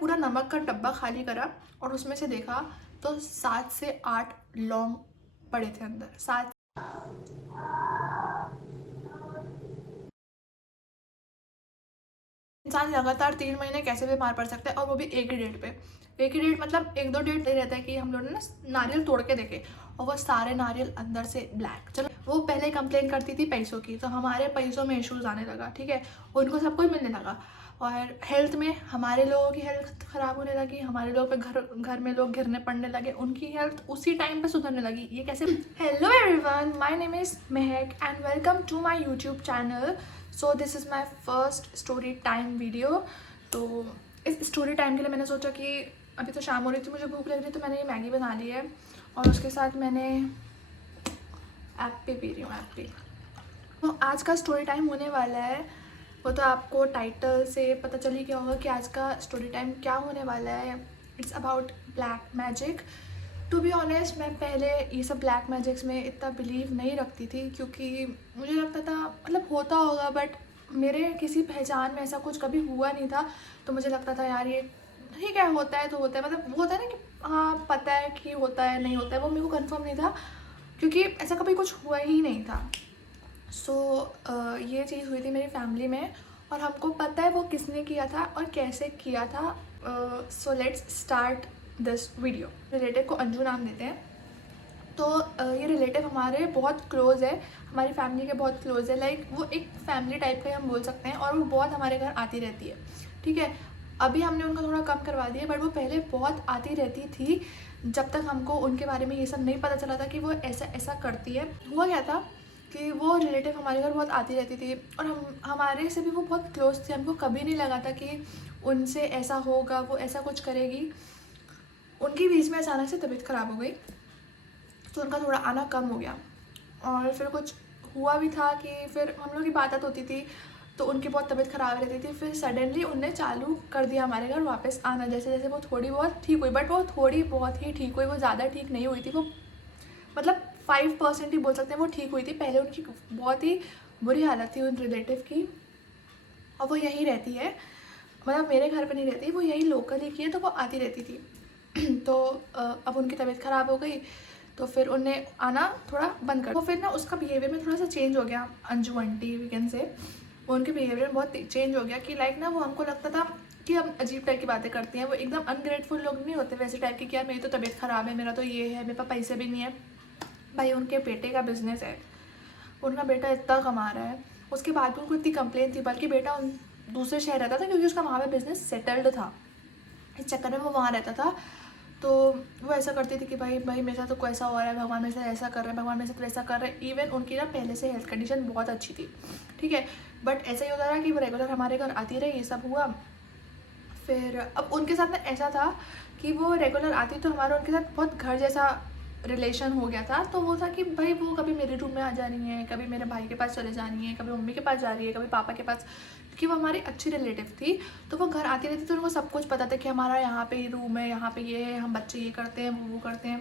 पूरा नमक का डब्बा खाली करा और उसमें से देखा तो 7 से 8 लौंग पड़े थे अंदर। 7 इंसान लगातार 3 महीने कैसे बीमार पड़ सकता है, और वो भी एक ही डेट पे। एक ही डेट मतलब एक दो डेट नहीं रहता है कि हम लोगों ने ना नारियल तोड़ के देखे और वो सारे नारियल अंदर से ब्लैक। चलो वो पहले कंप्लेन करती थी पैसों की, तो हमारे पैसों में इश्यूज आने लगा, ठीक है, उनको सब कुछ मिलने लगा। और हेल्थ में हमारे लोगों की हेल्थ ख़राब होने लगी, हमारे लोग पे घर घर में लोग गिरने पड़ने लगे, उनकी हेल्थ उसी टाइम पे सुधरने लगी। ये कैसे? Hello everyone, my name is Mahak and welcome to my YouTube channel. So this is my first story time video. तो इस स्टोरी टाइम के लिए मैंने सोचा कि अभी तो शाम हो रही थी, मुझे भूख लग रही, तो मैंने ये मैगी बना ली है और उसके साथ मैंने एप्पी पी रही हूँ, एप्पी। तो आज का स्टोरी टाइम होने वाला है, वो तो आपको टाइटल से पता चल ही गया होगा कि आज का स्टोरी टाइम क्या होने वाला है। It's about black magic. To be honest, मैं पहले ये सब ब्लैक मैजिक्स में इतना बिलीव नहीं रखती थी, क्योंकि मुझे लगता था मतलब होता होगा, बट मेरे किसी पहचान में ऐसा कुछ कभी हुआ नहीं था। तो मुझे लगता था यार ये ठीक है, होता है तो होता है, मतलब वो होता है ना कि हाँ पता है कि होता है नहीं होता है, वो मेरे को कंफर्म नहीं था क्योंकि ऐसा कभी कुछ हुआ ही नहीं था। सो ये चीज़ हुई थी मेरी फैमिली में और हमको पता है वो किसने किया था और कैसे किया था। So let's start this video. Relative को अंजू नाम देते हैं। तो ये रिलेटिव हमारे बहुत क्लोज़ है, हमारी फैमिली के बहुत क्लोज़ है, लाइक वो एक फैमिली टाइप का ही हम बोल सकते हैं, और वो बहुत हमारे घर आती रहती है, ठीक है। अभी हमने उनका थोड़ा कम करवा दिया, बट वो पहले बहुत आती रहती थी जब तक हमको उनके बारे में ये सब नहीं पता चला था कि वो ऐसा ऐसा करती है। हुआ क्या था कि वो रिलेटिव हमारे घर बहुत आती रहती थी और हमारे से भी वो बहुत क्लोज थे। हमको कभी नहीं लगा था कि उनसे ऐसा होगा, वो ऐसा कुछ करेगी। उनकी बीच में अचानक से तबीयत ख़राब हो गई, तो उनका थोड़ा आना कम हो गया। और फिर कुछ हुआ भी था कि फिर हम लोग की बात होती थी, तो उनकी बहुत तबीयत ख़राब रहती थी। फिर सडनली उनने चालू कर दिया हमारे घर वापस आना, जैसे जैसे वो थोड़ी बहुत ठीक हुई, बट वो थोड़ी बहुत ही ठीक हुई, वो ज़्यादा ठीक नहीं हुई थी। वो मतलब 5% ही बोल सकते हैं वो ठीक हुई थी। पहले उनकी बहुत ही बुरी हालत थी उन रिलेटिव की, और वो यहीं रहती है, मतलब मेरे घर पे नहीं रहती, वो यहीं लोकल ही की है, तो वो आती रहती थी। तो अब उनकी तबीयत ख़राब हो गई, तो फिर उन्हें आना थोड़ा बंद कर। वो फिर ना उसका बिहेवियर में थोड़ा सा चेंज हो गया, अंजू आंटी वीकेंड से उनके बिहेवियर में बहुत चेंज हो गया कि लाइक ना वो हमको लगता था कि हम अजीब टाइप की बातें करती हैं। वो एकदम अनग्रेटफुल लोग नहीं होते वैसे टाइप के कि यार मेरी तो तबीयत ख़राब है, मेरा तो ये है, मेरे पास पैसे भी नहीं है। भाई उनके बेटे का बिजनेस है, उनका बेटा इतना कमा रहा है, उसके बाद भी उनको इतनी कंप्लेन थी, बल्कि बेटा उन दूसरे शहर रहता था क्योंकि उसका वहाँ पे बिजनेस सेटल्ड था, इस चक्कर में वो वहाँ रहता था। तो वो ऐसा करती थी कि भाई भाई मेरे साथ तो कैसा हो रहा है, भगवान मेरे साथ ऐसा कर रहा है, भगवान मेरे साथ वैसा कर रहा है। इवन उनकी ना पहले से हेल्थ कंडीशन बहुत अच्छी थी, ठीक है, बट ऐसा ही होता रहा कि वो रेगुलर हमारे घर आती रही, ये सब हुआ। फिर अब उनके साथ ना ऐसा था कि वो रेगुलर आती तो हमारा उनके साथ बहुत घर जैसा रिलेशन हो गया था। तो वो था कि भाई वो कभी मेरे रूम में आ जा रही है, कभी मेरे भाई के पास चले जा रही है, कभी मम्मी के पास जा रही है, कभी पापा के पास, क्योंकि वो हमारी अच्छी रिलेटिव थी। तो वो घर आती रहती, तो उनको सब कुछ पता था कि हमारा यहाँ पे रूम है, यहाँ पे ये है, हम बच्चे ये करते हैं, वो करते हैं।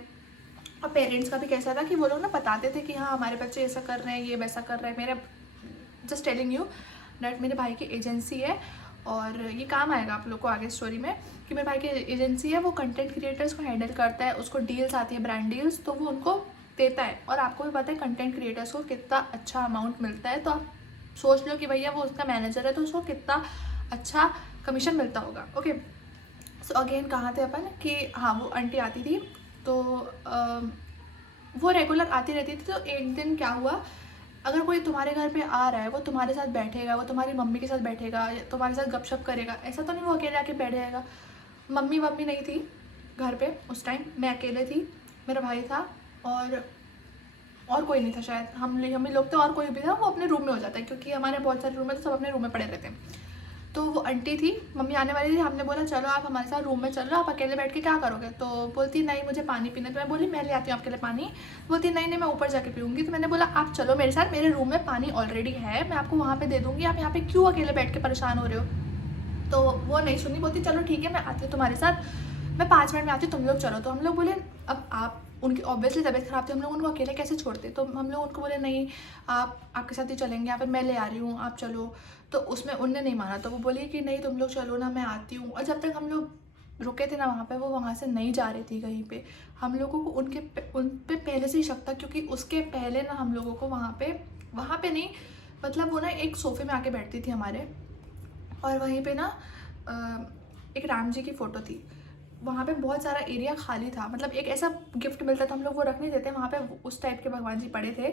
और पेरेंट्स का भी कैसा था कि वो लोग ना बताते थे कि हाँ हमारे बच्चे ऐसा कर रहे हैं, ये वैसा कर रहे हैं। मेरे जस्ट टेलिंग यू डैट मेरे भाई की एजेंसी है, और ये काम आएगा आप लोग को आगे स्टोरी में कि मेरे भाई की एजेंसी है, वो कंटेंट क्रिएटर्स को हैंडल करता है, उसको डील्स आती है, ब्रांड डील्स, तो वो उनको देता है। और आपको भी पता है कंटेंट क्रिएटर्स को कितना अच्छा अमाउंट मिलता है, तो आप सोच लो कि भैया वो उसका मैनेजर है तो उसको कितना अच्छा कमीशन मिलता होगा। ओके, सो अगेन कहाँ थे अपन कि हाँ वो आंटी आती थी, तो वो रेगुलर आती रहती थी। तो एक दिन क्या हुआ, अगर कोई तुम्हारे घर पे आ रहा है, वो तुम्हारे साथ बैठेगा, वो तुम्हारी मम्मी के साथ बैठेगा, तुम्हारे साथ गपशप करेगा, ऐसा तो नहीं वो अकेले आके बैठ जाएगा। मम्मी वम्मी नहीं थी घर पे उस टाइम, मैं अकेले थी, मेरा भाई था और कोई नहीं था शायद, हम ही लोग थे, और कोई भी था वो अपने रूम में हो जाता है क्योंकि हमारे बहुत सारे रूम है, तो सब अपने रूम में पड़े रहते हैं। तो वो आंटी थी, मम्मी आने वाली थी, हमने बोला चलो आप हमारे साथ रूम में चलो, आप अकेले बैठ के क्या करोगे। तो बोलती नहीं मुझे पानी पीना है। तो मैं बोली मैं ले आती हूँ आपके लिए पानी। बोलती नहीं नहीं मैं ऊपर जाके पीऊँगी। तो मैंने बोला आप चलो मेरे साथ, मेरे रूम में पानी ऑलरेडी है, मैं आपको वहाँ पे दे दूँगी, आप यहाँ पे क्यों अकेले बैठ के परेशान हो रहे हो। तो वो नहीं सुनी, बोलती चलो ठीक है मैं आती हूँ तुम्हारे साथ, मैं 5 मिनट में आती हूँ, तुम लोग चलो। तो हम लोग बोले अब आप, उनकी ऑब्वियसली तबीयत ख़राब थी, हम लोग उनको अकेले कैसे छोड़ते। तो हम लोग उनको बोले नहीं आप आपके साथ ही चलेंगे, या फिर मैं ले आ रही हूँ आप चलो। तो उसमें उनने नहीं माना, तो वो बोली कि नहीं तुम लोग चलो ना, मैं आती हूँ। और जब तक हम लोग रुके थे ना वहाँ पे, वो वहाँ से नहीं जा रही थी कहीं पे। हम लोगों को उन पे पहले से ही शक था, क्योंकि उसके पहले ना हम लोगों को वहाँ पे नहीं, मतलब वो ना एक सोफ़े में आके बैठती थी हमारे, और वहीं पे ना एक राम जी की फ़ोटो थी। वहाँ पे बहुत सारा एरिया खाली था, मतलब एक ऐसा गिफ्ट मिलता था, हम लोग वो रख नहीं देते, वहाँ पे उस टाइप के भगवान जी पड़े थे,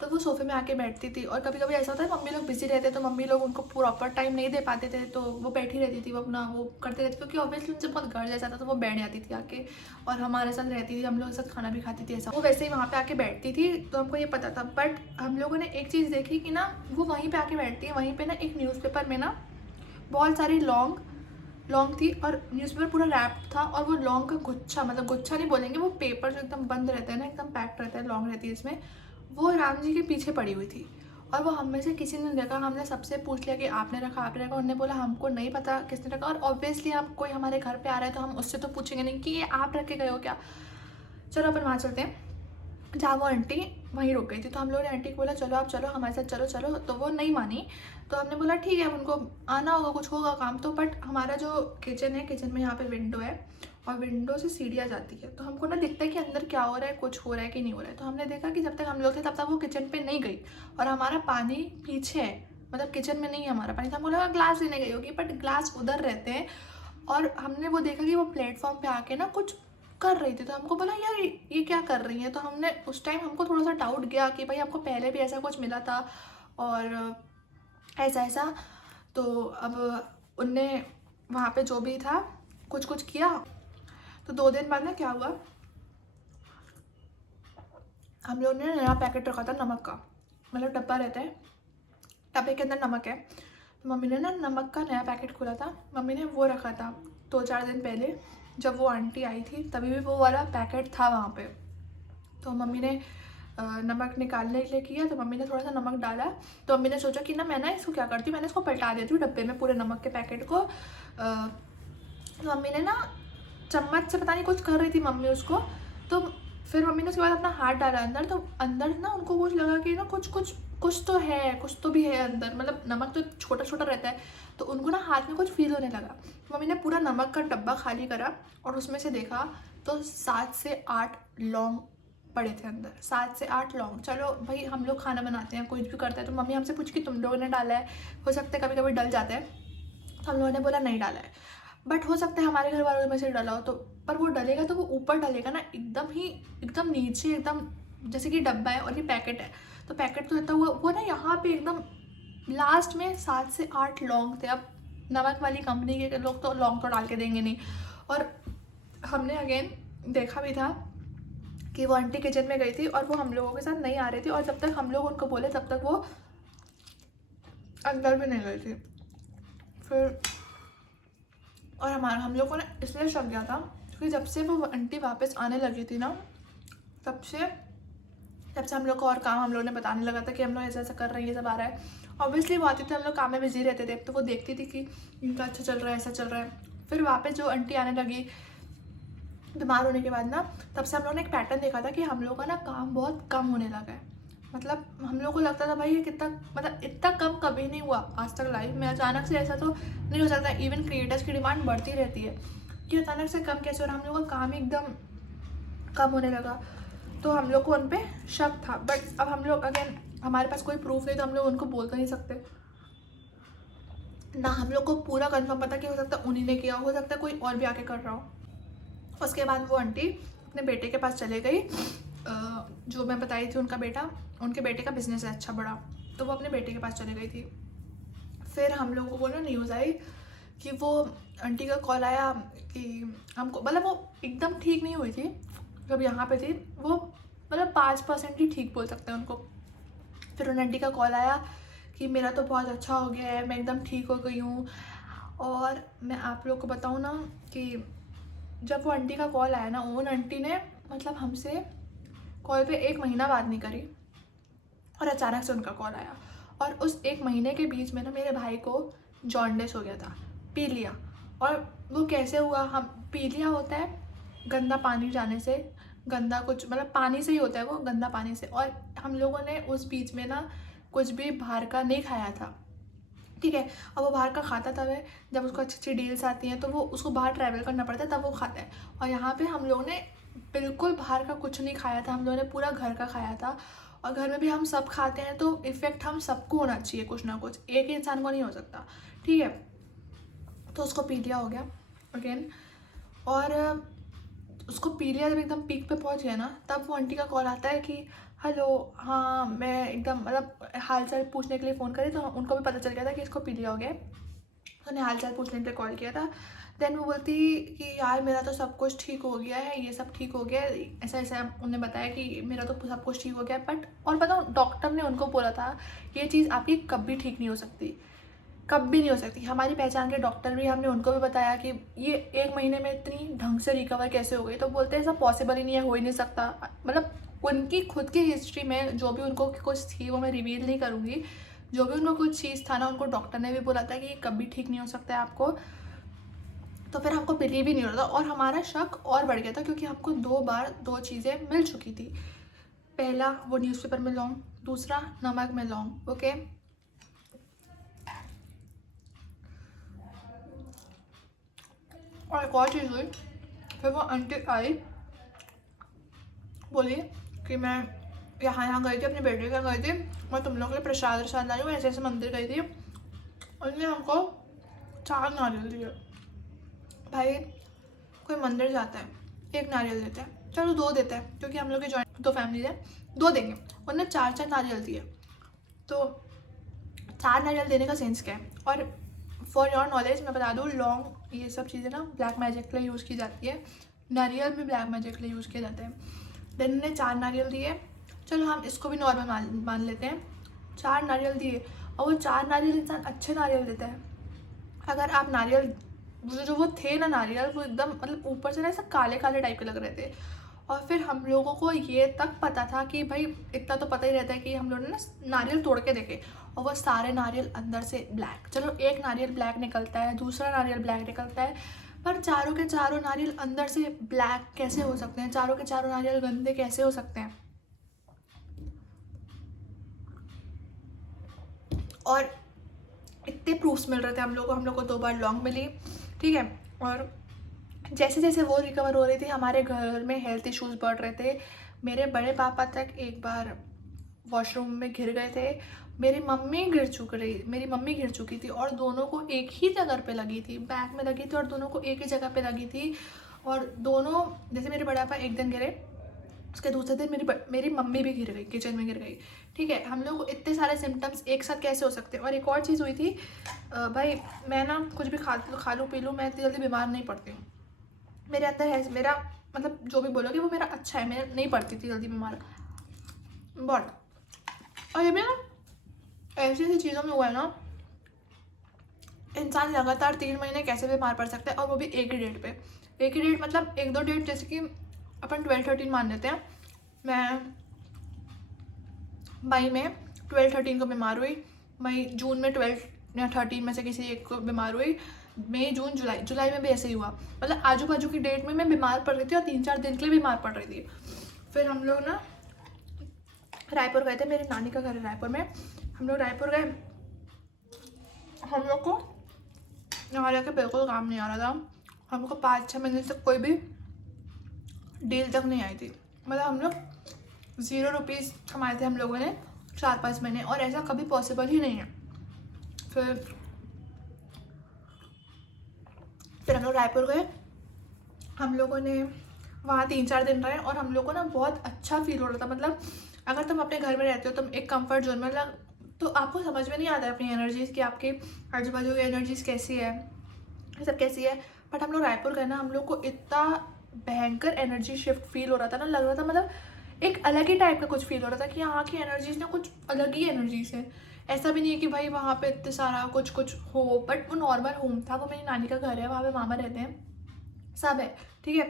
तो वो सोफ़े में आके बैठती थी। और कभी कभी ऐसा होता है मम्मी लोग बिजी रहते, तो मम्मी लोग उनको प्रॉपर टाइम नहीं दे पाते थे, तो वो बैठी रहती थी, वो अपना वो करते रहती, क्योंकि ऑब्वियसली उनसे बहुत घर जैसा था, तो वो बैठ जाती थी आके और हमारे साथ रहती थी, हम लोग के साथ खाना भी खाती थी। ऐसा वो वैसे ही वहाँ पर आके बैठती थी, तो हमको ये पता था। बट हम लोगों ने एक चीज़ देखी कि ना वो वहीं पर आके बैठती है, वहीं पर ना एक न्यूज़पेपर में ना बहुत सारी लौंग थी, और न्यूज़पेपर पूरा रैप था, और वो लौंग का गुच्छा, मतलब गुच्छा नहीं बोलेंगे, वो पेपर जो एकदम बंद रहता है ना, एकदम पैक्ड रहता है, लौंग रहती है इसमें, वो राम जी के पीछे पड़ी हुई थी। और वो हम में से किसी ने देखा, हमने सबसे पूछ लिया कि आपने रखा, उन्होंने बोला हमको नहीं पता किसने रखा। और ऑब्वियसली आप कोई हमारे घर पे आ रहा है तो हम उससे तो पूछेंगे नहीं कि ये आप रख के गए हो क्या। चलो अपन वहाँ चलते हैं जहाँ वो आंटी वहीं रुक गई थी। तो हम लोगों ने आंटी को बोला चलो आप चलो हमारे साथ, चलो चलो, तो वो नहीं मानी। तो हमने बोला ठीक है, उनको आना होगा, कुछ होगा काम तो। बट हमारा जो किचन है, किचन में यहाँ पे विंडो है, और विंडो से सीढ़ियाँ जाती है, तो हमको ना दिखता है कि अंदर क्या हो रहा है, कुछ हो रहा है कि नहीं हो रहा है। तो हमने देखा कि जब तक हम लोग थे तब तक वो किचन पे नहीं गई, और हमारा पानी पीछे है, मतलब किचन में नहीं है हमारा पानी। तो हमको लगा ग्लास लेने गई होगी, बट ग्लास उधर रहते हैं। और हमने वो देखा कि वो प्लेटफॉर्म पे आके ना कुछ कर रही थी, तो हमको बोला यार ये क्या कर रही है। तो हमने उस टाइम हमको थोड़ा सा डाउट गया कि भाई आपको पहले भी ऐसा कुछ मिला था और ऐसा ऐसा। तो अब उनने वहाँ पे जो भी था कुछ कुछ किया। तो 2 दिन बाद ना क्या हुआ, हम लोगों ने नया पैकेट रखा था नमक का, मतलब डब्बा रहता है, डब्बे के अंदर नमक है। तो मम्मी ने ना नमक का नया पैकेट खोला था, मम्मी ने वो रखा था 2-4 दिन पहले, जब वो आंटी आई थी तभी भी वो वाला पैकेट था वहाँ पे। तो मम्मी ने नमक निकालने के लिए किया, तो मम्मी ने थोड़ा सा नमक डाला। तो मम्मी ने सोचा कि ना मैं ना इसको क्या करती हूँ, मैंने इसको पलटा देती हूँ डब्बे में, पूरे नमक के पैकेट को। तो मम्मी ने ना चम्मच से पता नहीं कुछ कर रही थी मम्मी उसको। तो फिर मम्मी ने उसके बाद अपना हाथ डाला अंदर, तो अंदर ना उनको कुछ लगा कि ना कुछ तो है, कुछ तो भी है अंदर, मतलब नमक तो छोटा छोटा रहता है, तो उनको ना हाथ में कुछ फील होने लगा। मम्मी ने पूरा नमक का डब्बा खाली करा, और उसमें से देखा तो 7 से 8 लौंग पड़े थे अंदर, 7 से 8 लौंग। चलो भाई हम लोग खाना बनाते हैं, कुछ भी करते हैं, तो मम्मी हमसे पूछ कि तुम लोगों ने डाला है, हो सकता है कभी कभी डल जाता है। तो हम लोगों ने बोला नहीं डाला है, बट हो सकता है हमारे घर वालों में से डाला हो। तो पर वो डलेगा तो वो ऊपर डलेगा ना, एकदम नीचे, एकदम जैसे कि डब्बा है और ये पैकेट है, तो पैकेट तो रहता हुआ वो ना यहाँ पे एकदम लास्ट में 7 से 8 लौंग थे। अब नमक वाली कंपनी के लोग तो लौंग तो डाल के देंगे नहीं। और हमने अगेन देखा भी था कि वो आंटी किचन में गई थी और वो हम लोगों के साथ नहीं आ रही थी, और जब तक हम लोग उनको बोले तब तक वो अंदर भी नहीं गई थी। फिर और हम लोगों ने इसलिए शक गया था क्योंकि जब से वो आंटी वापस आने लगी थी ना, तब से हम लोग को और काम हम लोगों ने बताने लगा था कि हम लोग ऐसा ऐसा कर रहे हैं, ये सब आ रहा है। ऑब्वियसली वो आती थी, हम लोग काम में बिजी रहते थे, तो वो देखती थी कि इनका अच्छा चल रहा है, ऐसा चल रहा है। फिर वापस जो आंटी आने लगी बीमार होने के बाद ना, तब से हम लोगों ने एक पैटर्न देखा था कि हम लोगों का ना काम बहुत कम होने लगा है। मतलब हम लोग को लगता था भाई ये कितना, मतलब इतना कम कभी नहीं हुआ आज तक लाइफ में, अचानक से ऐसा तो नहीं हो सकता। इवन क्रिएटर्स की डिमांड बढ़ती रहती है कि अचानक से कम कैसे हो रहा, हम लोग का काम एकदम कम होने लगा। तो हम लोग को उन पर शक था, बट अब हम लोग अगेन हमारे पास कोई प्रूफ नहीं, तो हम लोग उनको बोल तो नहीं सकते ना। हम लोग को पूरा कंफर्म पता कि हो सकता है उन्हीं ने किया, हो सकता है कोई और भी आके कर रहा हो। उसके बाद वो आंटी अपने बेटे के पास चले गई, जो मैं बताई थी उनके बेटे का बिजनेस है अच्छा बड़ा, तो वो अपने बेटे के पास चले गई थी। फिर हम लोगों को ना न्यूज़ आई कि वो आंटी का कॉल आया कि हमको, मतलब वो एकदम ठीक नहीं हुई थी जब यहाँ पे थी वो, मतलब 5% ही ठीक बोल सकते हैं उनको। फिर उन आंटी का कॉल आया कि मेरा तो बहुत अच्छा हो गया है, मैं एकदम ठीक हो गई हूँ। और मैं आप लोग को बताऊँ ना कि जब वो आंटी का कॉल आया ना, उन आंटी ने मतलब हमसे कॉल पे 1 महीना बात नहीं करी, और अचानक से उनका कॉल आया। और उस 1 महीने के बीच में ना मेरे भाई को जॉन्डिस हो गया था, पीलिया। और वो कैसे हुआ, हम पीलिया होता है गंदा पानी जाने से, गंदा कुछ मतलब पानी से ही होता है वो, गंदा पानी से। और हम लोगों ने उस बीच में ना कुछ भी बाहर का नहीं खाया था, ठीक है। अब वो बाहर का खाता तब है जब उसको अच्छी अच्छी डील्स आती हैं, तो वो उसको बाहर ट्रैवल करना पड़ता है तब वो खाता है। और यहाँ पे हम लोगों ने बिल्कुल बाहर का कुछ नहीं खाया था, हम लोगों ने पूरा घर का खाया था। और घर में भी हम सब खाते हैं तो इफ़ेक्ट हम सबको होना चाहिए, कुछ ना कुछ, एक ही इंसान को नहीं हो सकता। ठीक है, तो उसको पीलिया हो गया अगेन। और उसको पी लिया, जब एकदम पीक पे पहुंच गया ना, तब वो आंटी का कॉल आता है कि हेलो, हाँ मैं एकदम मतलब हाल चाल पूछने के लिए फ़ोन करी, तो उनको भी पता चल गया था कि इसको पी लिया हो गया। तो उन्हें हाल चाल पूछने के लिए कॉल किया था। देन वो बोलती कि यार मेरा तो सब कुछ ठीक हो गया है, ये सब ठीक हो गया है, ऐसा ऐसा उन्हें बताया कि मेरा तो सब कुछ ठीक हो गया है। बट और बताऊँ, डॉक्टर ने उनको बोला था ये चीज़ आपकी कभी ठीक नहीं हो सकती, कभी नहीं हो सकती। हमारी पहचान के डॉक्टर भी, हमने उनको भी बताया कि ये 1 महीने में इतनी ढंग से रिकवर कैसे हो गई, तो बोलते हैं ऐसा पॉसिबल ही नहीं है, हो ही नहीं सकता। मतलब उनकी खुद की हिस्ट्री में जो भी उनको कुछ थी वो मैं रिवील नहीं करूँगी, जो भी उनको कुछ चीज़ था ना, उनको डॉक्टर ने भी बोला था कि ये कभी ठीक नहीं हो सकता है आपको। तो फिर हमको बिलीव ही नहीं हो रहा था और हमारा शक और बढ़ गया था, क्योंकि हमको 2 बार 2 चीज़ें मिल चुकी थी। पहला वो न्यूज़पेपर में लौंग, दूसरा नमक में लौंग। ओके, और एक और चीज़ हुई। फिर वो आंटी आई, बोली कि मैं यहाँ गई थी, अपनी बेटे के गई थी, मैं तुम लोगों के लिए प्रसाद वरसाद लाई हूँ, ऐसे ऐसे मंदिर गई थी। उन्होंने हमको 4 नारियल दिए। भाई कोई मंदिर जाता है 1 नारियल देता है, चलो 2 देता है, क्योंकि हम लोग की जॉइंट 2 फैमिलीज है, 2 देंगे। उन्होंने 4 नारियल दिए। तो 4 नारियल देने का सेंस क्या है? और फॉर योर नॉलेज मैं बता दूँ, लौंग ये सब चीज़ें ना ब्लैक मैजिक के लिए यूज़ की जाती है, नारियल भी ब्लैक मैजिक के लिए यूज़ किए जाते हैं। देन ने 4 नारियल दिए, चलो हम इसको भी नॉर्मल मान लेते हैं। 4 नारियल दिए, और वो 4 नारियल इंसान अच्छे नारियल देता है। अगर आप नारियल जो वो थे ना नारियल, वो एकदम मतलब ऊपर से ना ऐसा काले काले टाइप के लग रहे थे। और फिर हम लोगों को ये तक पता था कि भाई इतना तो पता ही रहता है कि हम लोगों ने ना नारियल तोड़ के देखे, और वो सारे नारियल अंदर से ब्लैक। चलो एक नारियल ब्लैक निकलता है, दूसरा नारियल ब्लैक निकलता है, पर चारों के चारों नारियल अंदर से ब्लैक कैसे हो सकते हैं? चारों के चारों नारियल गंदे कैसे हो सकते हैं? और इतने प्रूफ्स मिल रहे थे हम लोग को 2 बार लौंग मिली। ठीक है, और जैसे जैसे वो रिकवर हो रही थी, हमारे घर में हेल्थ इश्यूज बढ़ रहे थे। मेरे बड़े पापा तक एक बार वॉशरूम में गिर गए थे, मेरी मम्मी गिर चुकी थी, और दोनों को एक ही जगह पे लगी थी, बैक में लगी थी, और दोनों को एक ही जगह पे लगी थी। और दोनों, जैसे मेरे बड़े पापा एक दिन गिरे, उसके दूसरे दिन मेरी मम्मी भी गिर गई, किचन में गिर गई। ठीक है, हम लोग को इतने सारे सिम्टम्स एक साथ कैसे हो सकते हैं? और एक और चीज़ हुई थी, भाई मैं ना कुछ भी खा लूँ पी लूँ, मैं इतनी जल्दी बीमार नहीं पड़ती हूँ। मेरे अंदर है, मेरा मतलब जो भी बोलोगे वो मेरा अच्छा है, मैं नहीं पड़ती थी जल्दी बीमार बहुत। और ये भी ना ऐसी ऐसी चीज़ों में हुआ है ना, इंसान लगातार 3 महीने कैसे बीमार पड़ सकता है, और वो भी एक ही डेट पे। एक ही डेट मतलब 1-2 डेट, जैसे कि अपन 12-13 मान लेते हैं। मैं मई में 12-13 को बीमार हुई, जून में 12 या 13 में से किसी एक को बीमार हुई, मई जून जुलाई में भी ऐसे ही हुआ। मतलब आजू बाजू की डेट में मैं बीमार पड़ रही थी, और 3-4 दिन के लिए बीमार पड़ रही थी। फिर हम लोग ना रायपुर गए थे, मेरी नानी का घर है रायपुर में। हम लोग रायपुर गए, हम लोग को यहाँ रह के बिल्कुल काम नहीं आ रहा था। हमको 5-6 महीने से कोई भी डील तक नहीं आई थी। मतलब हम लोग 0 रुपीज़ कमाए थे हम लोगों ने 4-5 महीने, और ऐसा कभी पॉसिबल ही नहीं है। फिर हम लोग रायपुर गए, हम लोगों ने वहाँ 3-4 दिन रहे, और हम लोग को ना बहुत अच्छा फील हो रहा था। मतलब अगर तुम अपने घर में रहते हो, तुम एक कंफर्ट जोन में, मतलब तो आपको समझ में नहीं आता है अपनी एनर्जीज़ कि आपके आजू बाजू की एनर्जीज़ कैसी है, ये सब कैसी है। बट हम लोग रायपुर गए ना, हम लोग को इतना भयंकर एनर्जी शिफ्ट फील हो रहा था ना, लग रहा था मतलब एक अलग ही टाइप का कुछ फील हो रहा था कि यहाँ की एनर्जीज ना कुछ अलग ही एनर्जीज है। ऐसा भी नहीं है कि भाई वहाँ पे इतने सारा कुछ कुछ हो, बट वो नॉर्मल होम था, वो मेरी नानी का घर है, वहाँ पे मामा रहते हैं, सब है। ठीक है,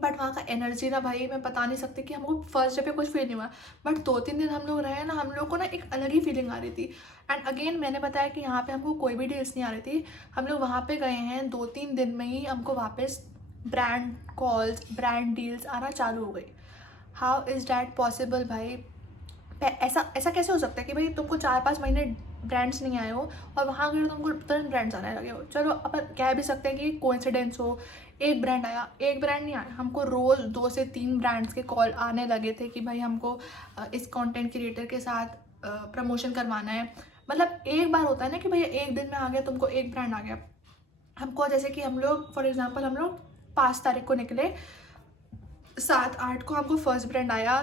बट वहाँ का एनर्जी ना भाई मैं बता नहीं सकती कि हमको फर्स्ट डे पे कुछ फील नहीं हुआ, बट 2-3 दिन हम लोग रहे ना, हम लोग को ना एक अलग ही फीलिंग आ रही थी। एंड अगेन मैंने बताया कि यहाँ पे हमको कोई भी डील्स नहीं आ रही थी। हम लोग वहाँ पे गए हैं, 2-3 दिन में ही हमको वापस ब्रांड कॉल्स, ब्रांड डील्स आना चालू हो गई। हाउ इज़ डैट पॉसिबल भाई? ऐसा ऐसा कैसे हो सकता है कि भाई तुमको 4-5 महीने ब्रांड्स नहीं आए हो, और वहाँ गए तुमको तुरंत ब्रांड्स आने लगे हो। चलो अपन कह भी सकते हैं कि कोइंसिडेंस हो, एक ब्रांड आया, एक ब्रांड नहीं आया, हमको रोज़ 2 से 3 ब्रांड्स के कॉल आने लगे थे कि भाई हमको इस कंटेंट क्रिएटर के साथ प्रमोशन करवाना है। मतलब एक बार होता है ना कि भैया एक दिन में आ गया, तुमको एक ब्रांड आ गया। हमको जैसे कि हम लोग फॉर एग्जांपल हम लोग 5 तारीख को निकले, 7-8 को हमको फर्स्ट ब्रांड आया,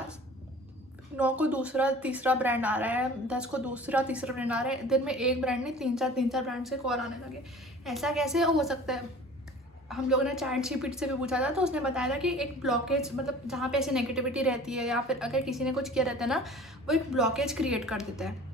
9 को दूसरा तीसरा ब्रांड आ रहा है, 10 को दूसरा तीसरा ब्रांड आ रहा है। दिन में एक ब्रांड नहीं, 3-4 ब्रांड से कॉल आने लगे। ऐसा कैसे हो सकता है? हम लोगों ने ChatGPT से भी पूछा था, तो उसने बताया था कि एक ब्लॉकेज, मतलब जहाँ पे ऐसी नेगेटिविटी रहती है या फिर अगर किसी ने कुछ किया रहता है ना, वो एक ब्लॉकेज क्रिएट कर देता है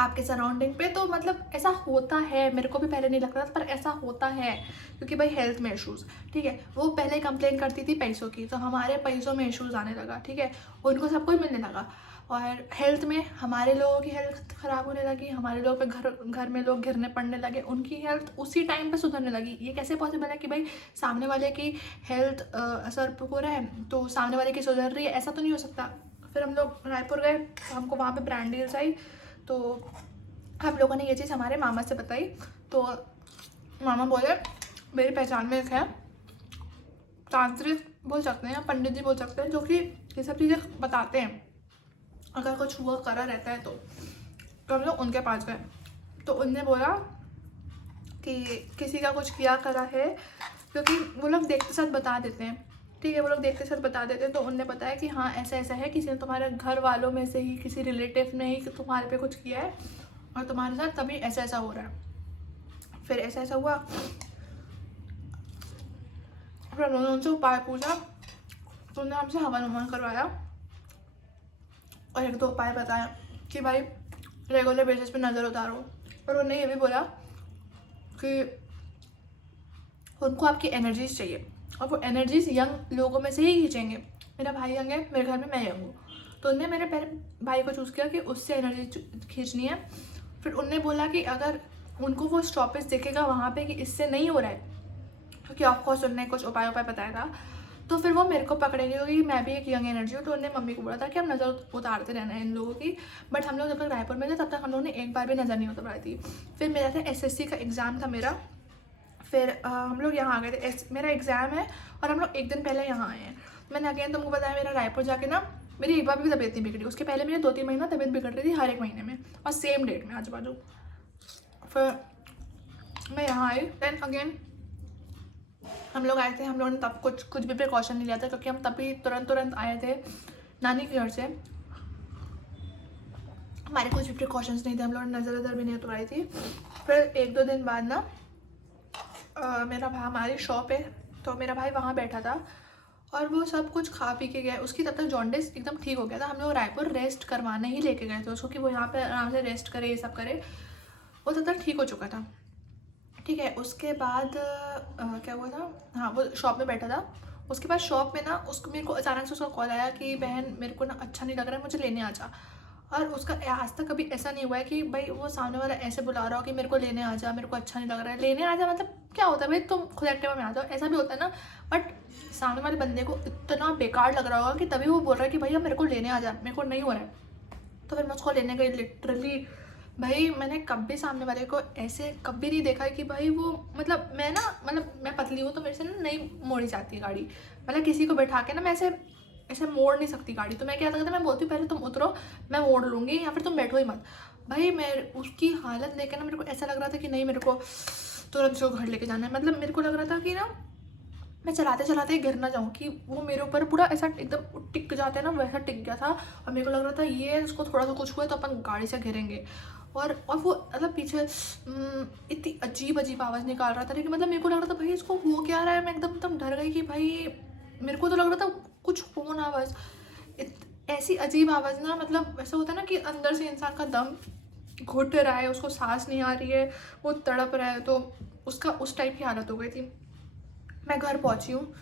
आपके सराउंडिंग पे। तो मतलब ऐसा होता है, मेरे को भी पहले नहीं लगता था पर ऐसा होता है, क्योंकि भाई हेल्थ में इश्यूज़, ठीक है। वो पहले कंप्लेन करती थी पैसों की, तो हमारे पैसों में इश्यूज़ आने लगा, ठीक है, उनको सब कुछ मिलने लगा। और हेल्थ में हमारे लोगों की हेल्थ ख़राब होने लगी, हमारे लोगों पे घर में लोग गिरने पड़ने लगे, उनकी हेल्थ उसी टाइम पे सुधरने लगी। ये कैसे पॉसिबल है कि भाई सामने वाले की हेल्थ असर हो रहा है तो सामने वाले की सुधर रही है? ऐसा तो नहीं हो सकता। फिर हम लोग रायपुर गए, तो हमको वहाँ पे ब्रांड डील्स आई, तो हम लोगों ने ये चीज़ हमारे मामा से बताई। तो मामा बोले मेरी पहचान में एक है, तांत्रिक बोल सकते हैं या पंडित जी बोल सकते हैं, जो कि ये सब चीज़ें बताते हैं, अगर कुछ हुआ करा रहता है तो हम लोग उनके पास गए। तो उनने बोला कि किसी का कुछ किया करा है, क्योंकि वो लोग देखते साथ बता देते हैं, ठीक है, वो लोग देखते साथ बता देते हैं। तो उनने बताया कि हाँ ऐसा ऐसा है, किसी ने तुम्हारे घर वालों में से ही, किसी रिलेटिव ने ही तुम्हारे पे कुछ किया है और तुम्हारे साथ तभी ऐसा ऐसा हो रहा है। फिर ऐसा ऐसा हुआ, फिर उन्होंने उनसे उपाय पूछा, तो उन्होंने हमसे हवन वमन करवाया और 1-2 उपाय बताया कि भाई रेगुलर बेसिस पे नज़र उतारो। और उन्होंने ये भी बोला कि उनको आपकी एनर्जीज चाहिए, और वो एनर्जीज यंग लोगों में से ही खींचेंगे। मेरा भाई यंग है, मेरे घर में मैं यंग हूँ, तो उनने मेरे पहले भाई को चूज़ किया कि उससे एनर्जी खींचनी है। फिर उनने बोला कि अगर उनको वो स्टॉपेज दिखेगा वहाँ पे कि इससे नहीं हो रहा है, क्योंकि ऑफकोर्स उनने कुछ उपाय बताया था, तो फिर वो मेरे को पकड़ेंगे, क्योंकि मैं भी एक यंग एनर्जी हूँ। तो उन्होंने मम्मी को बोला था कि हम नज़र उतारते रहना है इन लोगों की। बट हम लोग जब तक रायपुर में थे तब तक हम लोगों ने एक बार भी नज़र नहीं उतारी थी। फिर मेरा था SSC का एग्ज़ाम था मेरा, फिर हम लोग यहाँ आ गए थे, मेरा एग्ज़ाम है और हम लोग एक दिन पहले यहाँ आए हैं। मैंने अगेन तुमको बताया, मेरा रायपुर जाके ना मेरी एक बार भी तबीयत नहीं बिगड़ी, उसके पहले मेरी 2-3 महीना तबीयत बिगड़ रही थी हर एक महीने में, और सेम डेट में आजू बाजू। फिर मैं यहाँ आई, देन अगेन हम लोग आए थे, हम लोगों ने तब कुछ भी प्रिकॉशन नहीं लिया था, क्योंकि हम तभी तुरंत आए थे नानी के घर से, हमारे कुछ भी प्रिकॉशंस नहीं थे, हम लोगों ने नज़र भी नहीं उतरवाई थी। फिर 1-2 दिन बाद ना मेरा भाई, हमारी शॉप है तो मेरा भाई वहाँ बैठा था और वो सब कुछ खा पी के गया, उसकी तब तक जॉन्डिस एकदम ठीक हो गया था। हम लोग रायपुर रेस्ट करवाने ही लेके गए थे उसको कि वो यहाँ पे आराम से रेस्ट करे, ये सब करे, वो तब तक ठीक हो चुका था, ठीक है। उसके बाद क्या हुआ था, हाँ वो शॉप में बैठा था। उसके बाद शॉप में ना उसको, मेरे को अचानक से उसका कॉल आया कि बहन मेरे को ना अच्छा नहीं लग रहा है, मुझे लेने आ जा। और उसका आज तक कभी ऐसा नहीं हुआ है कि भाई वो सामने वाला ऐसे बुला रहा हो कि मेरे को लेने आ जा, मेरे को अच्छा नहीं लग रहा है, लेने आ जा मतलब क्या होता है भाई, तुम खुद एक्टिवा में आ जाओ, ऐसा भी होता है ना। बट सामने वाले बंदे को इतना बेकार लग रहा होगा कि तभी वो बोल रहा है कि भैया मेरे को लेने आ जा, मेरे को नहीं हो रहा है। तो फिर मैं उसको लेने गई, लिटरली भाई मैंने कभी सामने वाले को ऐसे कभी नहीं देखा है कि भाई वो, मतलब मैं पतली हूँ तो मेरे से ना नहीं मोड़ी जाती है गाड़ी, मतलब किसी को बैठा के ना मैं ऐसे मोड़ नहीं सकती गाड़ी। तो मैं क्या करता, मैं बोलती हूँ पहले तुम उतरो, मैं मोड़ लूँगी, या फिर तुम बैठो ही मत। भाई मैं उसकी हालत देख के ना मेरे को ऐसा लग रहा था कि नहीं, मेरे को तुरंत से घर लेके जाना है। मतलब मेरे को लग रहा था कि ना मैं चलाते चलाते गिर ना जाऊँ, कि वो मेरे ऊपर पूरा ऐसा एकदम टिक जाता है ना, वैसा टिक गया था। और मेरे को लग रहा था ये उसको थोड़ा सा कुछ हुआ तो अपन गाड़ी से गिरेंगे। और वो मतलब पीछे इतनी अजीब आवाज़ निकाल रहा था, लेकिन मतलब मेरे को लग रहा था भाई इसको हो क्या रहा है। मैं एकदम डर गई कि भाई, मेरे को तो लग रहा था कुछ हो ना, बस ऐसी अजीब आवाज़ ना, मतलब ऐसा होता है ना कि अंदर से इंसान का दम घुट रहा है, उसको सांस नहीं आ रही है, वो तड़प रहा है, तो उसका उस टाइप की हालत हो गई थी। मैं घर पहुंची हूँ,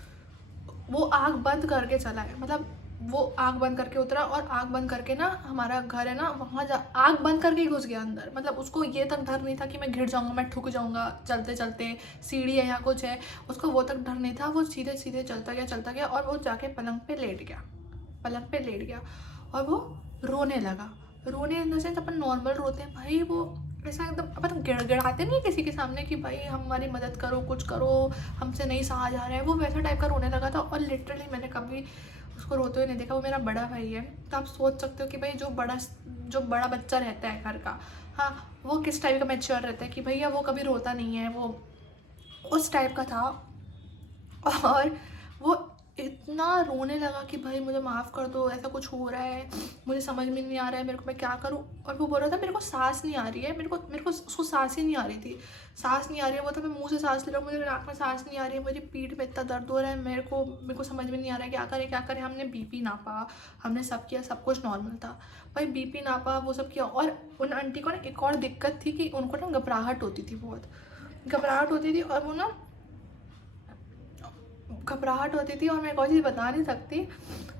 वो आग बंद करके चला है, मतलब वो आग बंद करके उतरा, और आग बंद करके ना हमारा घर है ना वहाँ आग बंद करके ही घुस गया अंदर। मतलब उसको ये तक डर नहीं था कि मैं गिर जाऊँगा, मैं ठुक जाऊँगा चलते चलते, सीढ़ी है या कुछ है, उसको वो तक डर नहीं था। वो सीधे सीधे चलता गया और वो जाके पलंग पे लेट गया और वो रोने लगा। रोने in the sense upon normal रोते हैं भाई, वो ऐसा एकदम अपन गिड़गिड़ाते नहीं है किसी के सामने कि भाई हमारी मदद करो, कुछ करो, हमसे नहीं सहा जा रहा है, वो वैसा टाइप का रोने लगा था। और लिटरली मैंने कभी उसको रोते हुए नहीं देखा। वो मेरा बड़ा भाई है, तो आप सोच सकते हो कि भाई जो बड़ा बच्चा रहता है घर का, हाँ, वो किस टाइप का मैच्योर रहता है कि भैया वो कभी रोता नहीं है, वो उस टाइप का था। और वो इतना रोने लगा कि भाई मुझे माफ़ कर दो, ऐसा कुछ हो रहा है, मुझे समझ में नहीं आ रहा है, मेरे को मैं क्या करूँ। और वो बोल रहा था मेरे को सांस नहीं आ रही है, मेरे को उसको सांस ही नहीं आ रही थी, सांस नहीं आ रही है। वो था मैं मुंह से सांस ले रहा हूँ, मुझे नाक में सांस नहीं आ रही है, मेरी पीठ में इतना दर्द हो रहा है, मेरे को समझ में नहीं आ रहा है क्या करें। हमने बीपी नापा, हमने सब किया, सब कुछ नॉर्मल था भाई। बीपी नापा, वो सब किया। और उन आंटी को ना एक और दिक्कत थी कि उनको ना घबराहट होती थी, बहुत घबराहट होती थी। और वो ना घबराहट होती थी, और मैं एक और चीज़ बता नहीं सकती,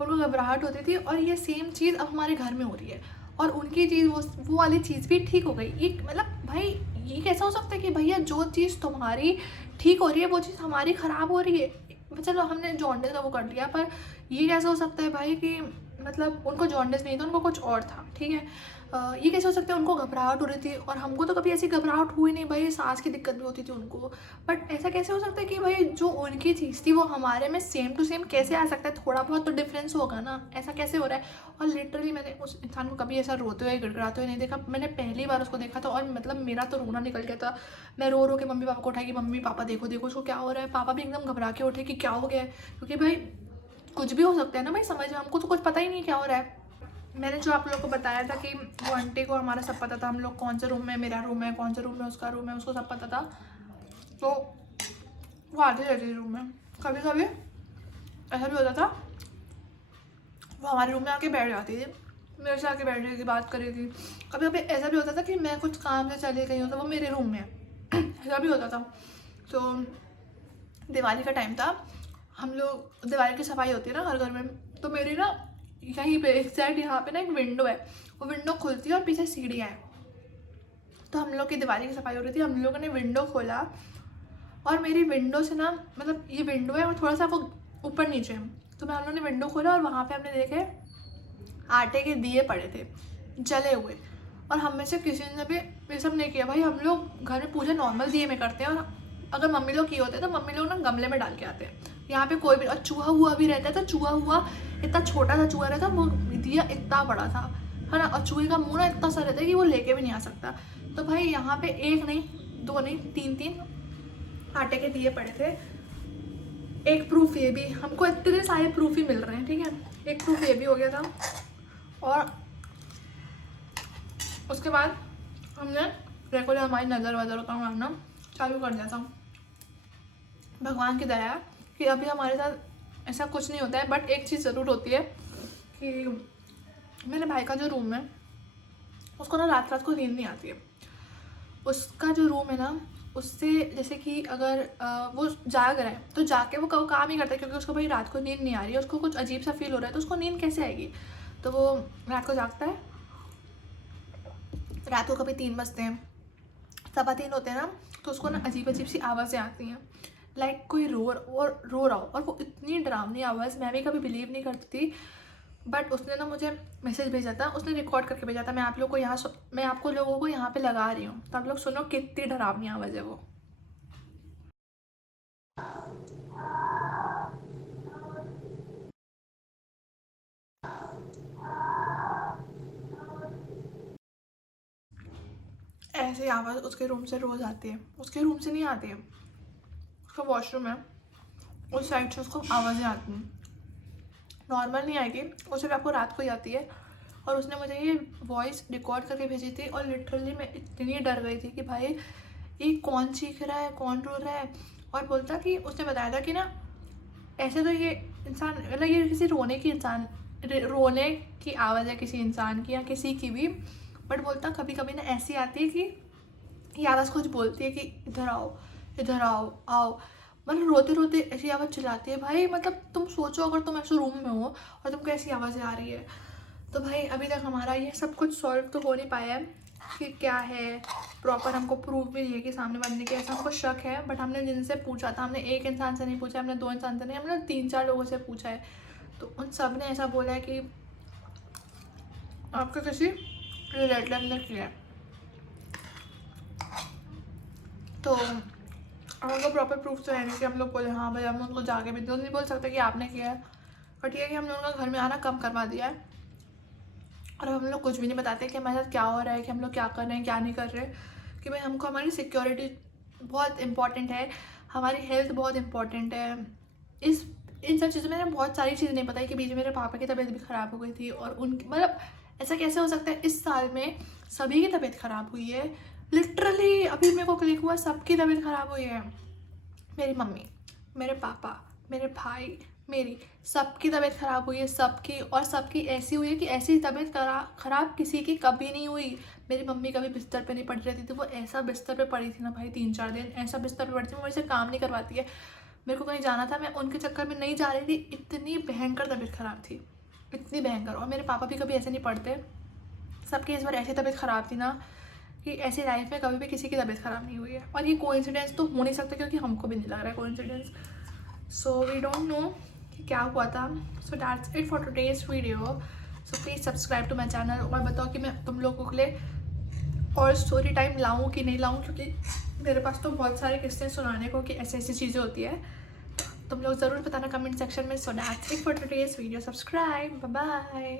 उनको घबराहट होती थी। और ये सेम चीज़ अब हमारे घर में हो रही है, और उनकी चीज़ वो वाली चीज़ भी ठीक हो गई। ये मतलब भाई ये कैसा हो सकता है कि भैया जो चीज़ तुम्हारी ठीक हो रही है वो चीज़ हमारी ख़राब हो रही है। चलो हमने जॉन्डिस का वो कर लिया, पर ये कैसे हो सकता है भाई कि मतलब उनको जॉन्डिस नहीं था, उनको कुछ और था, ठीक है। ये कैसे हो सकता है, उनको घबराहट हो रही थी और हमको तो कभी ऐसी घबराहट हुई नहीं भाई, सांस की दिक्कत भी होती थी उनको। बट ऐसा कैसे हो सकता है कि भाई जो उनकी चीज़ थी वो हमारे में सेम टू सेम कैसे आ सकता है, थोड़ा बहुत तो डिफरेंस होगा ना, ऐसा कैसे हो रहा है। और लिटरली मैंने उस इंसान को कभी ऐसा रोते हुए गिड़गिड़ाते हुए नहीं देखा। मैंने पहली बार उसको देखा था और मतलब मेरा तो रोना निकल गया था। मैं रो रो के मम्मी पापा को उठाई कि मम्मी पापा देखो देखो उसको क्या हो रहा है। पापा भी एकदम घबरा के उठे कि क्या हो गया है, क्योंकि भाई कुछ भी हो सकता है ना भाई, समझ में हमको तो कुछ पता ही नहीं क्या हो रहा है। मैंने जो आप लोगों को बताया था कि वो आंटी को हमारा सब पता था, हम लोग कौन से रूम में, मेरा रूम है, कौन से रूम में उसका रूम है, उसको सब पता था। तो वो आती रहती थी रूम में, कभी कभी ऐसा भी होता था वो हमारे रूम में आके बैठ जाती थी, मेरे से आके बैठ जाएगी, बात करेगी। कभी कभी ऐसा भी होता था कि मैं कुछ काम से चली गई हूँ तो वो मेरे रूम में ऐसा भी होता था। तो दिवाली का टाइम था, हम लोग दिवाली की सफाई होती है ना हर घर में, तो मेरी ना यहीं पे एग्जैक्ट यहाँ पे ना एक विंडो है, वो विंडो खुलती है और पीछे सीढ़ियाँ हैं। तो हम लोग की दिवाली की सफाई हो रही थी, हम लोगों ने विंडो खोला और मेरी विंडो से ना, मतलब ये विंडो है और थोड़ा सा वो ऊपर नीचे है, तो हम लोगों ने विंडो खोला और वहाँ पे हमने देखे आटे के दिए पड़े थे जले हुए। और हम में से किसी ने भी ये सब नहीं किया भाई। हम लोग घर में पूजा नॉर्मल दिए में करते हैं, और अगर मम्मी लोग किए होते हैं तो मम्मी लोग ना गमले में डाल के आते हैं। यहाँ पे कोई भी, और चूहा हुआ भी रहता है, तो चूहा हुआ इतना छोटा सा चूहा रहता है, वो दिया इतना बड़ा था, है ना। और चूहे का मुँह ना इतना सा रहता है कि वो लेके भी नहीं आ सकता। तो भाई यहाँ पे एक नहीं, दो नहीं, तीन तीन आटे के दिए पड़े थे। एक प्रूफ ये भी, हमको इतने सारे प्रूफ ही मिल रहे हैं, ठीक है। एक प्रूफ ये भी हो गया था। और उसके बाद हमने रेगुलर हमारी नज़र वज़र का मारना चालू कर दिया था। भगवान की दया है कि अभी हमारे साथ ऐसा कुछ नहीं होता है। बट एक चीज़ ज़रूर होती है कि मेरे भाई का जो रूम है उसको ना रात रात को नींद नहीं आती है। उसका जो रूम है ना, उससे जैसे कि अगर वो जाग रहा है तो जाके वो काम ही करता है, क्योंकि उसको भाई रात को नींद नहीं आ रही है, उसको कुछ अजीब सा फील हो रहा है, तो उसको नींद कैसे आएगी। तो वो रात को जागता है, रात को कभी 3 बजते हैं, 3:15 होते हैं ना, तो उसको ना अजीब अजीब सी आवाज़ें आती हैं, लाइक कोई रो रहा हो। और वो इतनी डरावनी आवाज़, मैं भी कभी बिलीव नहीं करती थी। बट उसने ना मुझे मैसेज भेजा था, उसने रिकॉर्ड करके भेजा था। मैं आप लोगों को यहाँ पे लगा रही हूँ, तो आप लोग सुनो कितनी डरावनी आवाज़ है वो। ऐसी आवाज़ उसके रूम से रोज़ आती है। उसके रूम से नहीं आती है, उसका वॉशरूम है, उस साइड से उसको आवाज़ें आती हैं। नॉर्मल नहीं आएगी, वो सिर्फ आपको रात को ही आती है। और उसने मुझे ये वॉइस रिकॉर्ड करके भेजी थी, और लिटरली मैं इतनी डर गई थी कि भाई ये कौन चीख रहा है, कौन रो रहा है। और बोलता कि उसने बताया था कि ना ऐसे तो ये इंसान, मतलब ये किसी रोने की आवाज़ है किसी इंसान की या किसी की भी। बट बोलता कभी कभी ना ऐसी आती है कि ये आवाज़ कुछ बोलती है कि इधर आओ, इधर आओ, आओ। मतलब रोते रोते ऐसी आवाज़ चिल्लाती है भाई। मतलब तुम सोचो अगर तुम ऐसे रूम में हो और तुमको ऐसी आवाज़ें आ रही है। तो भाई अभी तक हमारा ये सब कुछ सॉल्व तो हो नहीं पाया है कि क्या है प्रॉपर, हमको प्रूफ भी नहीं है कि सामने वाले के, ऐसा हमको शक है। बट हमने जिनसे पूछा था, हमने एक इंसान से नहीं पूछा, हमने 2 इंसान से नहीं, हमने 3-4 लोगों से पूछा है। तो उन सब ने ऐसा बोला है कि आपका किसी रिलेटिव ने किया है। तो हमको प्रॉपर प्रूफ तो है नहीं कि हम लोग बोले हाँ भाई, हम उनको जाके भी तो नहीं बोल सकते कि आपने किया है। बट ये है कि हमने उनका घर में आना कम करवा दिया है और हम लोग कुछ भी नहीं बताते कि हमारे साथ क्या हो रहा है, कि हम लोग क्या कर रहे हैं, क्या नहीं कर रहे। कि भाई हमको हमारी सिक्योरिटी बहुत इंपॉर्टेंट है, हमारी हेल्थ बहुत इंपॉर्टेंट है। इन सब चीज़ों में मैंने बहुत सारी चीज़ें नहीं बताई कि बीच में मेरे पापा की तबीयत भी ख़राब हो गई थी और उनकी मतलब ऐसा कैसे हो सकता है, इस साल में सभी की तबीयत ख़राब हुई है। लिटरली अभी मेरे को क्लिक हुआ, सबकी तबीयत ख़राब हुई है। मेरी मम्मी, मेरे पापा, मेरे भाई, मेरी सबकी तबीयत ख़राब हुई है, सबकी। और सबकी ऐसी हुई है कि ऐसी तबीयत ख़राब किसी की कभी नहीं हुई। मेरी मम्मी कभी बिस्तर पे नहीं पड़ी रहती थी, वो ऐसा बिस्तर पे पड़ी थी ना भाई, 3-4 दिन ऐसा बिस्तर पे पड़ी थी, वो मेरे से काम नहीं करवाती है। मेरे को कहीं जाना था, मैं उनके चक्कर में नहीं जा रही थी, इतनी भयंकर तबीयत ख़राब थी, इतनी भयंकर। और मेरे पापा भी कभी ऐसे नहीं पड़ते, सबकी इस बार ऐसी तबीयत ख़राब थी ना कि ऐसी लाइफ में कभी भी किसी की तबीयत ख़राब नहीं हुई है। और ये कोइंसिडेंस तो हो नहीं सकता, क्योंकि हमको भी नहीं लग रहा है coincidence. So we don't know कि क्या हुआ था। So that's it for today's video. So please subscribe to my channel और बताओ कि मैं तुम लोगों के लिए और स्टोरी टाइम लाऊं कि नहीं लाऊं, क्योंकि मेरे पास तो बहुत सारे किस्से सुनाने को कि ऐसी ऐसी चीज़ें होती है। तुम लोग ज़रूर बताना कमेंट सेक्शन में। So that's it for today's video. Subscribe, bye bye.